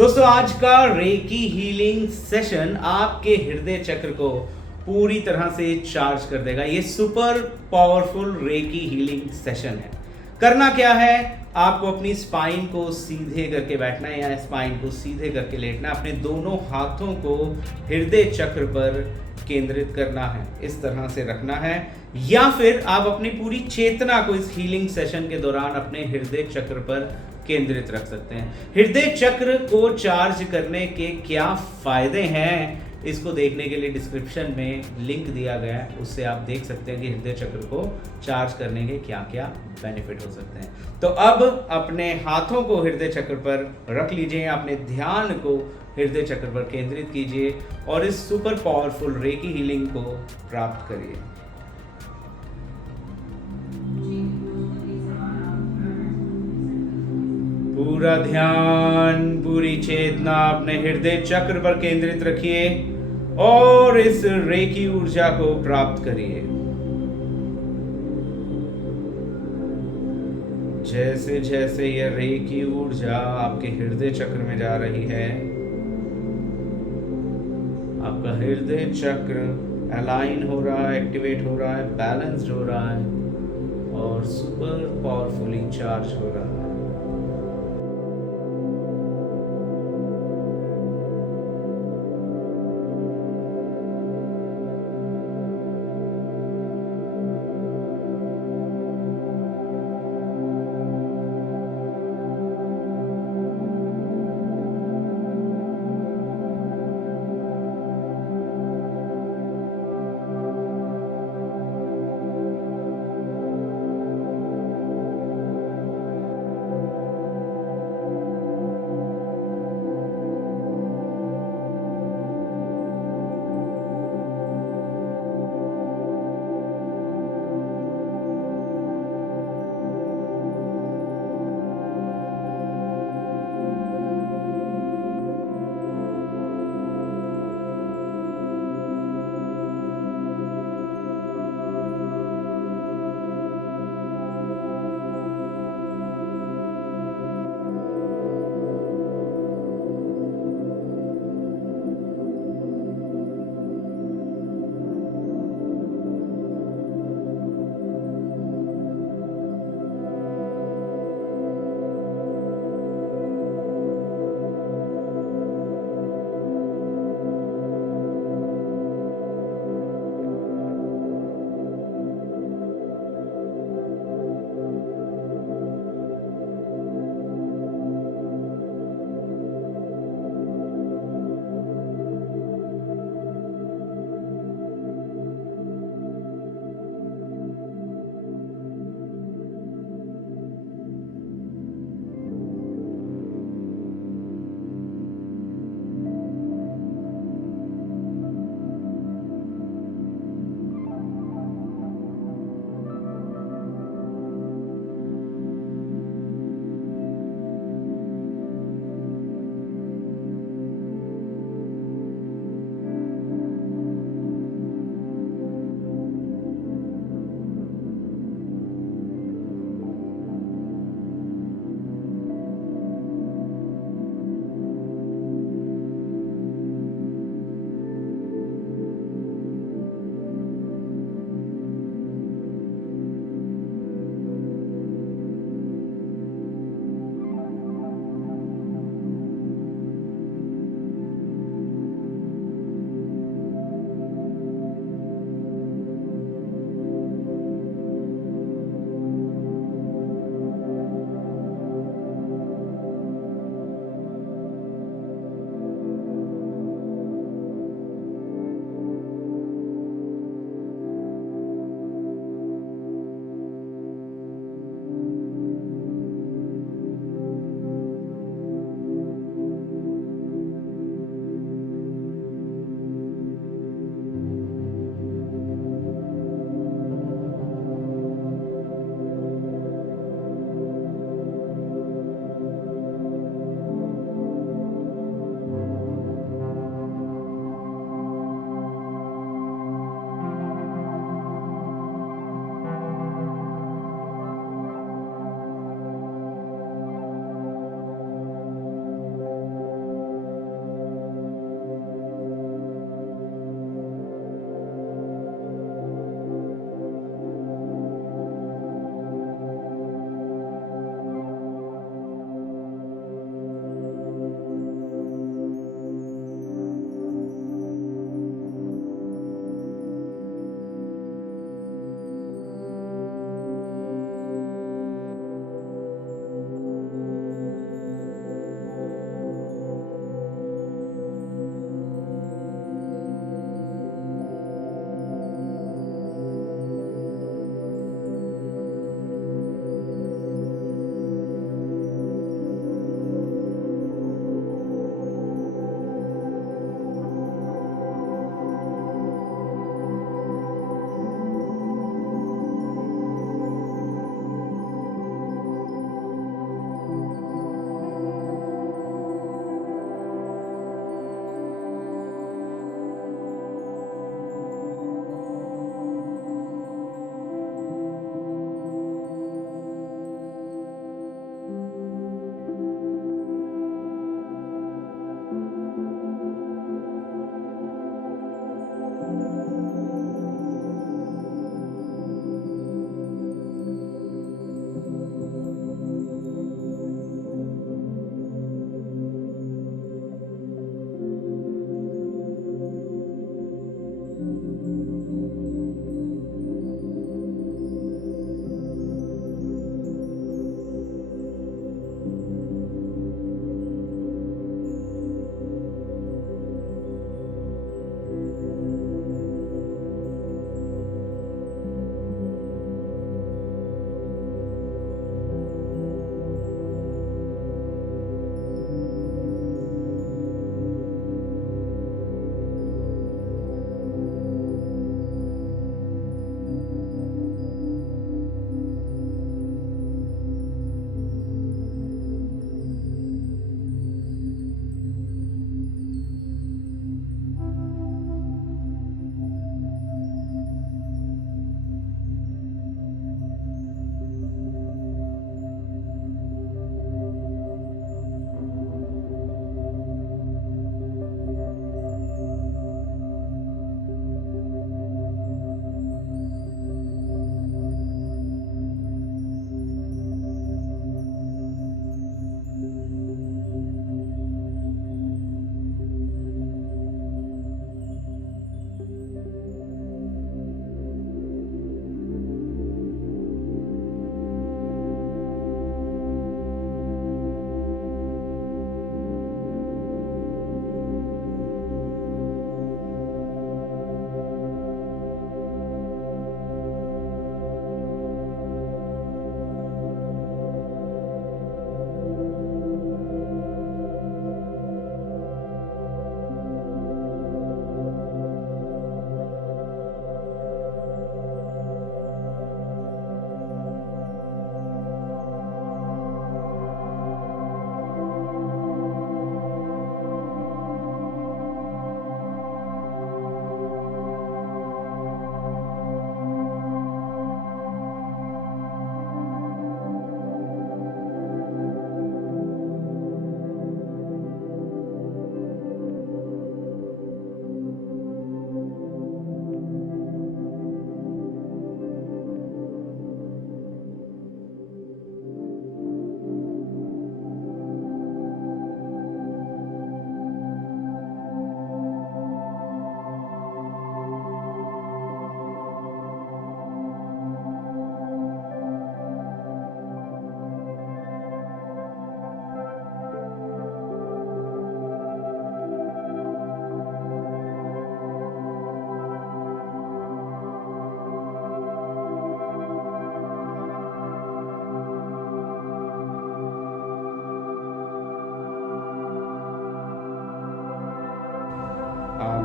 दोस्तों आज का रेकी हीलिंग सेशन आपके हृदय चक्र को पूरी तरह से चार्ज कर देगा। ये super powerful recce healing session है। करना क्या है, आपको अपनी स्पाइन को सीधे करके बैठना है या स्पाइन को सीधे करके लेटना है। अपने दोनों हाथों को हृदय चक्र पर केंद्रित करना है, इस तरह से रखना है। या फिर आप अपनी पूरी चेतना को इस हीलिंग सेशन के दौरान अपने हृदय चक्र पर केंद्रित रख सकते हैं। हृदय चक्र को चार्ज करने के क्या फायदे हैं, इसको देखने के लिए डिस्क्रिप्शन में लिंक दिया गया है, उससे आप देख सकते हैं कि हृदय चक्र को चार्ज करने के क्या क्या बेनिफिट हो सकते हैं। तो अब अपने हाथों को हृदय चक्र पर रख लीजिए, अपने ध्यान को हृदय चक्र पर केंद्रित कीजिए और इस सुपर पावरफुल रेकी हीलिंग को प्राप्त करिए। पूरा ध्यान, पूरी चेतना अपने हृदय चक्र पर केंद्रित रखिए और इस रेकी ऊर्जा को प्राप्त करिए। जैसे जैसे यह रेकी ऊर्जा आपके हृदय चक्र में जा रही है, आपका हृदय चक्र अलाइन हो रहा है, एक्टिवेट हो रहा है, बैलेंस्ड हो रहा है और सुपर पावरफुली चार्ज हो रहा है।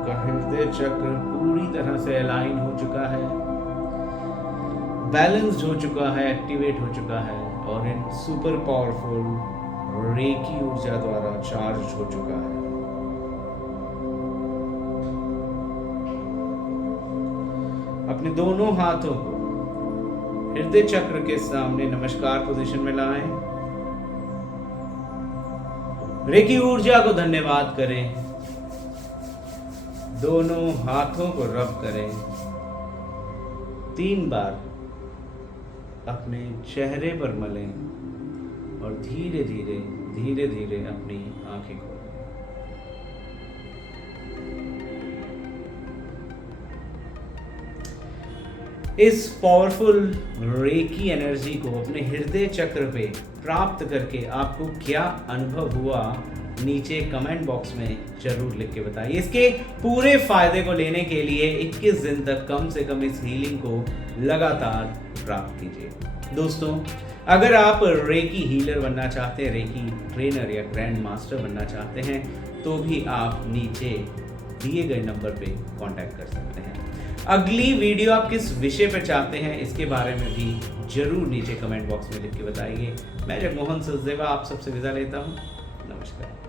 आपका हृदय चक्र पूरी तरह से अलाइन हो चुका है, बैलेंस्ड हो चुका है, एक्टिवेट हो चुका है और इन सुपर पावरफुल रेकी ऊर्जा द्वारा चार्ज हो चुका है। अपने दोनों हाथों को हृदय चक्र के सामने नमस्कार पोजीशन में लाएं। रेकी ऊर्जा को धन्यवाद करें। दोनों हाथों को रब करें। 3 बार अपने चेहरे पर मलें और धीरे धीरे धीरे धीरे अपनी आंखें खोलें। इस पावरफुल रेकी एनर्जी को अपने हृदय चक्र पे प्राप्त करके आपको क्या अनुभव हुआ, नीचे कमेंट बॉक्स में जरूर लिख के बताइए। इसके पूरे फायदे को लेने के लिए 21 दिन तक कम से कम इस हीलिंग को लगातार प्राप्त कीजिए। दोस्तों, अगर आप रेकी हीलर बनना चाहते हैं, रेकी ट्रेनर या ग्रैंड मास्टर बनना चाहते हैं, तो भी आप नीचे दिए गए नंबर पे कांटेक्ट कर सकते हैं। अगली वीडियो आप किस विषय पर चाहते हैं, इसके बारे में भी जरूर नीचे कमेंट बॉक्स में लिख के बताइए। मैं जगमोहन सचदेवा आप सबसे विदा लेता हूँ। नमस्कार।